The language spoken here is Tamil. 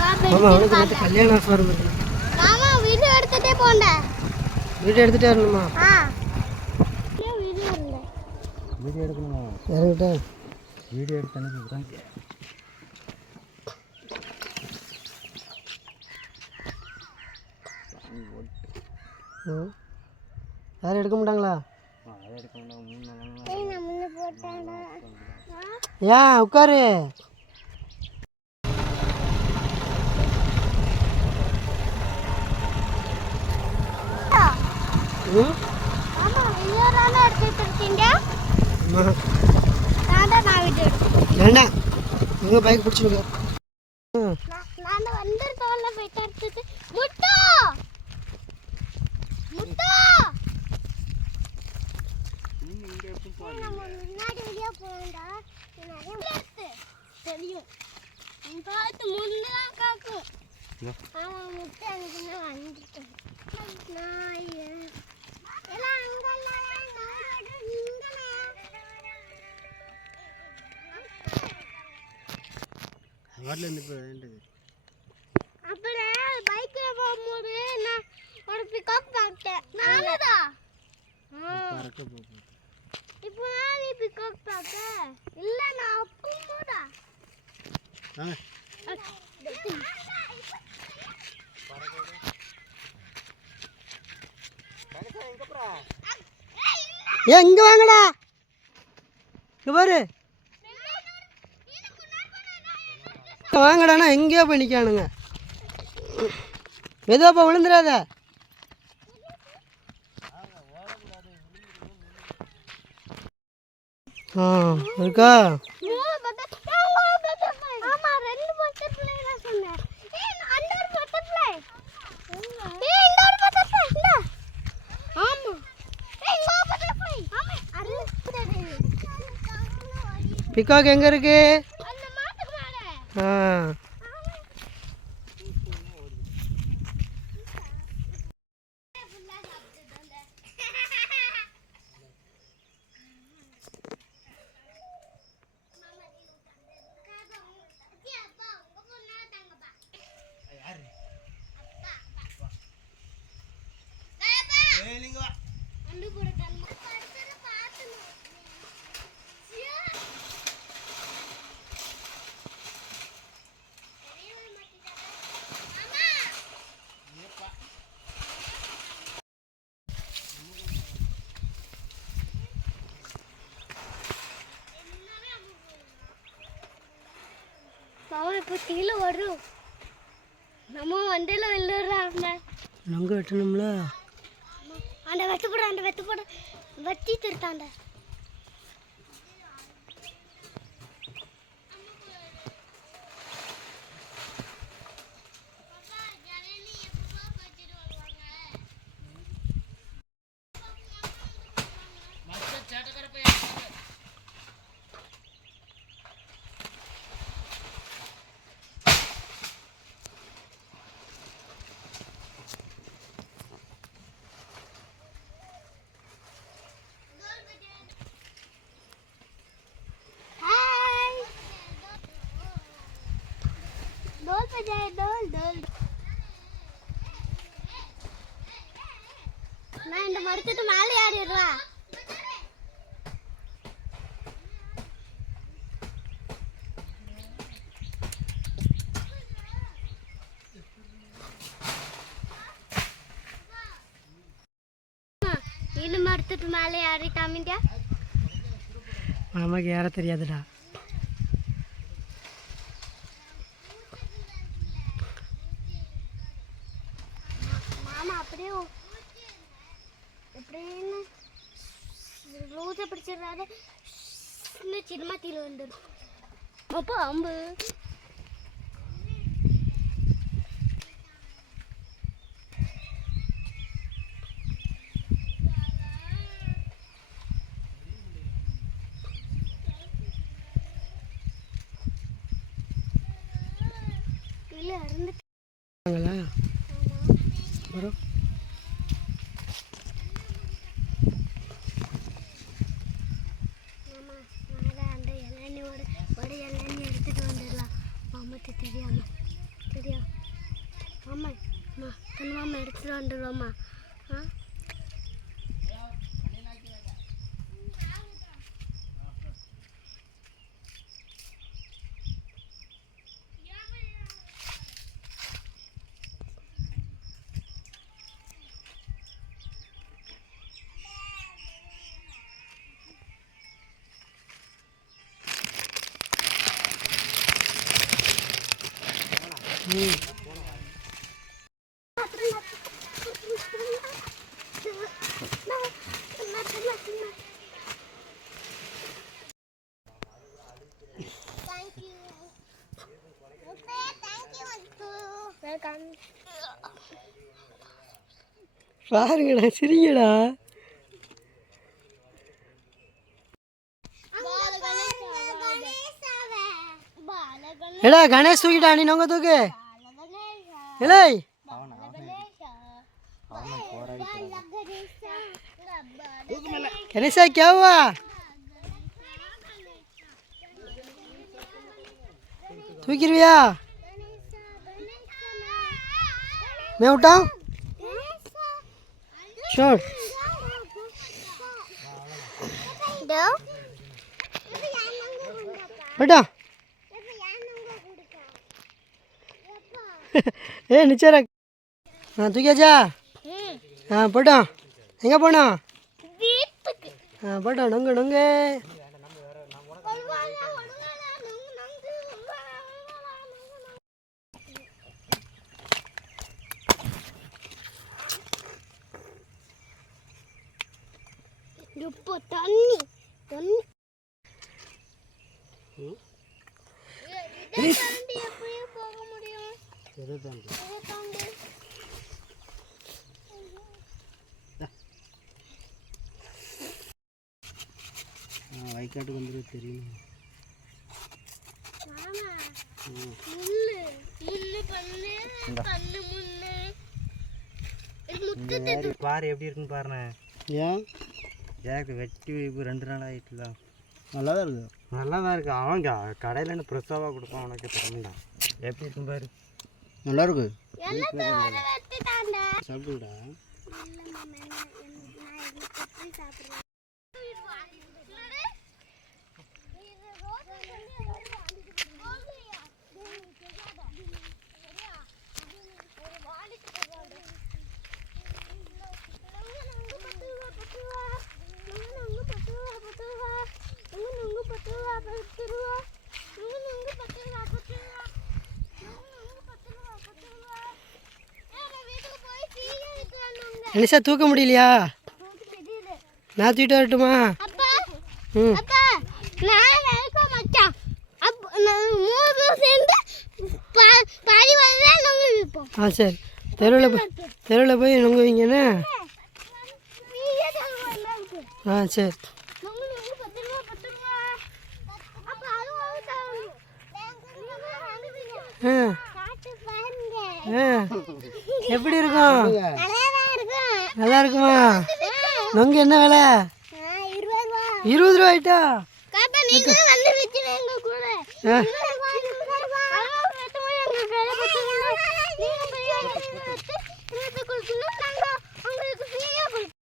மாமா அவனுக்கு நேற்று கல்யாணம் ஆஃபர் வருது. மாமா வீடியோ எடுத்துட்டே போண்ட. வீடியோ எடுத்துட்டே வரணுமா? வீடியோ எடுக்கணுமா? யாருக்கிட்ட வீடியோ எடுத்து அனுப்பிடுறாங்க. யாரும் எடுக்க மாட்டாங்களா? அதை எடுக்க மாட்டாங்க. 3 நாள் ஏன் உட்காரு. வேண்டாம் நீங்கள் பைக் பிடிச்சிருங்க. ஏன் இங்கே வாங்கடா, இங்கே பாரு வாங்கடாண்ணா. எங்கேயோ போய் நிற்கானுங்க. மெதுவாப்பா விழுந்துடாத. இருக்கா பிகாக் எங்க இருக்கு? இப்போ கீழே வரும். நம்ம வண்டியில் விழுறாங்க. நங்க வெட்டணும்ல. அந்த வெட்டு போட வெட்டி திருத்தாண்ட. நான் இந்த மரத்துக்கு மேலே ஏறிடுவா. இந்த மரத்துக்கு மேலே ஏறிட்டாமிண்டியா? மாமாக்கு ஏற தெரியாதுடா. எப்படின்னு ரோஜை பிடிச்சிடுறாரு. சினிமா தீர வந்துடும். அப்போ அம்பு இல்லை இருந்து எடுத்துட்டு வந்துடலாம். மாமாக்கு தெரியாம சரியா மாமா கண்ணு மாமா எடுத்துட்டு வந்துடுவோம்மா ஆ பாருங்கடா சிரிங்கடா. எடா கணேஷ் தூக்கிட்டா நீ நொங்க தூக்கு. இல்லை கணேஷா क्या हुआ? தூக்கிடுவியா? मैं उठाऊं? छोड़. बेटा ஏ நிச்சயரா தூக்கியாச்சா? போட்டோம். எங்கே போனோம்? போட்டோம். நொங்கு நொங்கு இப்போ தண்ணி தண்ணி எப்படியே போக முடியும்? வயக்காட்டுக்கு வந்துரு தெரியும். பாரு எப்படி இருக்குன்னு பாருண்ணே. ஏன் ஜாக்கு வெட்டி 2 நாள் ஆகிட்டுல. நல்லா தான் இருக்குது. நல்லா தான் இருக்குது. அவன் கடையில் என்ன ஃப்ரெஷ்ஷாக கொடுப்பான் உனக்கு தரமாட்டான். எப்படி இருக்கும் பாரு. நல்லா இருக்கு. சாப்பிடுடா. கணேஷா தூக்க முடியலையா? நான் தூக்கிட்டு வரட்டுமா? ம் சரி. தெருவில் போய் நொங்கு வைங்கண்ணே. சரி. எப்படி இருக்கும்? நல்லா இருக்குமா? நொங்கு என்ன விலை? 20 ரூபா ஆயிட்டா?